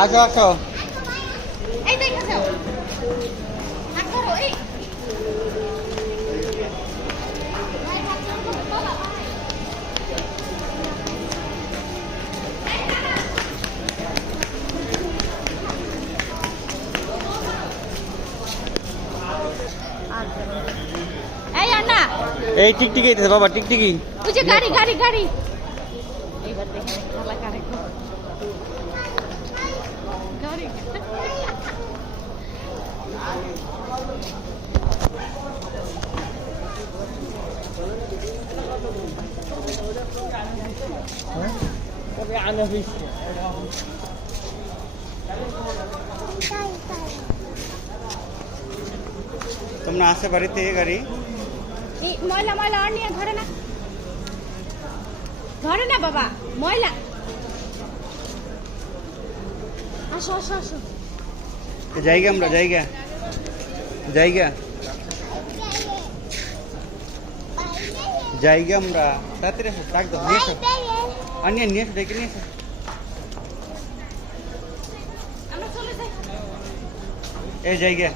আসো আসো। এই টিকটিকি দিতেছে বাবা, টিকটিকি। ওই যে গাড়ি গাড়ি গাড়ি। এইবার দেখেন খেলা কারে গাড়ি। তোমরা আসে বাড়িতে গাড়ি ময়লা ময়লা আর নিয়ে ধরে না, ধরে না বাবা ময়লা। আসো আসো আসো। জায়গা আমরা জায়গা জায়গা জায়গা আমরা তাড়াতাড়ি আসো, ডাক দাও, নিয়ে এসো আর নিয়ে এসো, ডেকে নিয়ে এসো। আমরা চলে যাই। এই জায়গা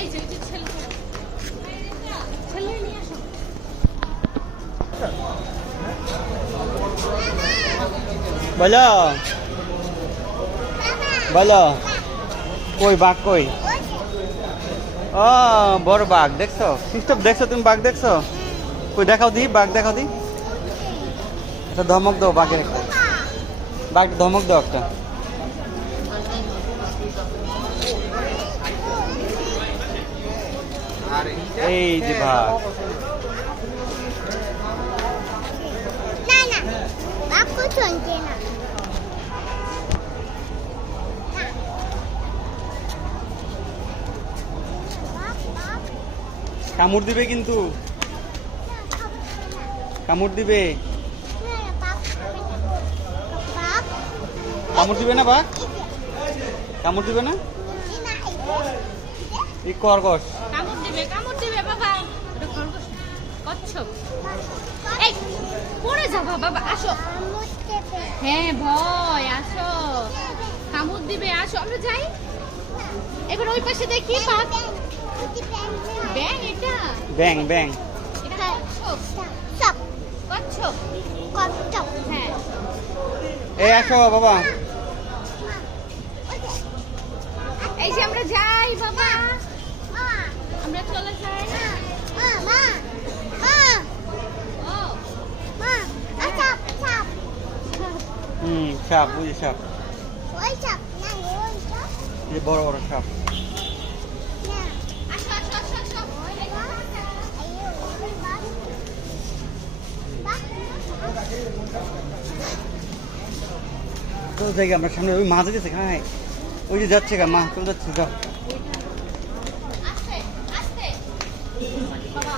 এই যে ছেলে ছেলে নিয়ে আসো। বলো বলো, কই বাঘ কই? ও বড় বাঘ দেখছো? সিস্টেম দেখছো তুমি? বাঘ দেখছো? কই দেখাও দি, বাঘ দেখাও দি। একটা ধমক দাও বাঘের, একটা বাঘ ধমক দাও একটা। এই যে বাঘ। কামড় দিবে কিন্তু, কামড় দিবে। কামড় দিবে না বাঘ? কামড় দিবে না? এই খরগোশ কামড় দিবে বাবা। এটা খরগোশ কচ্ছপ। এই পড়ে যাবা বাবা, আসো। হ্যাঁ ভয়, আসো। কামড় দিবে, আসো আমরা যাই। এবার ওই পাশে দেখি বাঘ। ব্যাং, এটা ব্যাং ব্যাং। এটা কচ্ছপ। কচ্ছপ কচ্ছপ, হ্যাঁ। এই আসো বাবা। এই যে আমরা যাই বাবা, আমরা চলে যাই। সাপ, ওই যে সাপ, এই বড় বড় সাপ। তো জায়গা আমরা সামনে ওই মাঝে গেছে, হ্যাঁ ওই যে যাচ্ছে গা, মা চলে যাচ্ছে, যাও। আস্তে আস্তে বাবা।